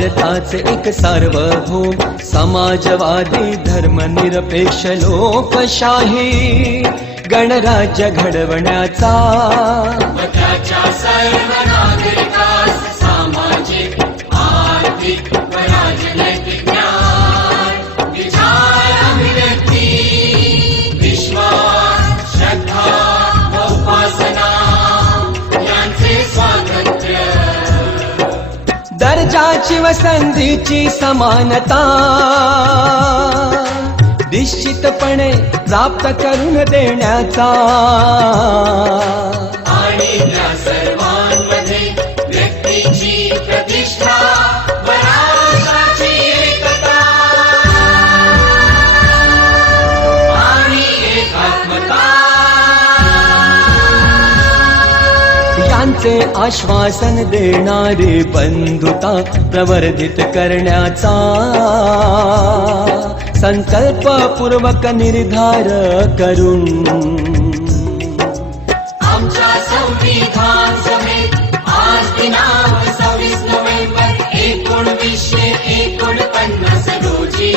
भारताचे एक सार्वभौम समाजवादी धर्मनिरपेक्ष लोकशाही गणराज्य घडवण्याचा व त्याच्या सर्व नागरिकास सामाजिक आर्थिक व राजनैतिक न्याय विचार अभिव्यक्ती विश्वास श्रद्धा व उपासना यांचे स्वातंत्र्य दर्जाची व संधीची समानता निश्चितपणे प्राप्त करून देण्याचा आणि त्या सर्वांमध्ये व्यक्तीची प्रतिष्ठा व राष्ट्राची एकता आणि एकात्मता यांचे आश्वासन देणारी बंधुता प्रवर्धित करण्याचा संकल्पपूर्वक निर्धार करून आमच्या संविधान सभेत आज दिनांक 26 नोव्हेंबर 1949 रोजी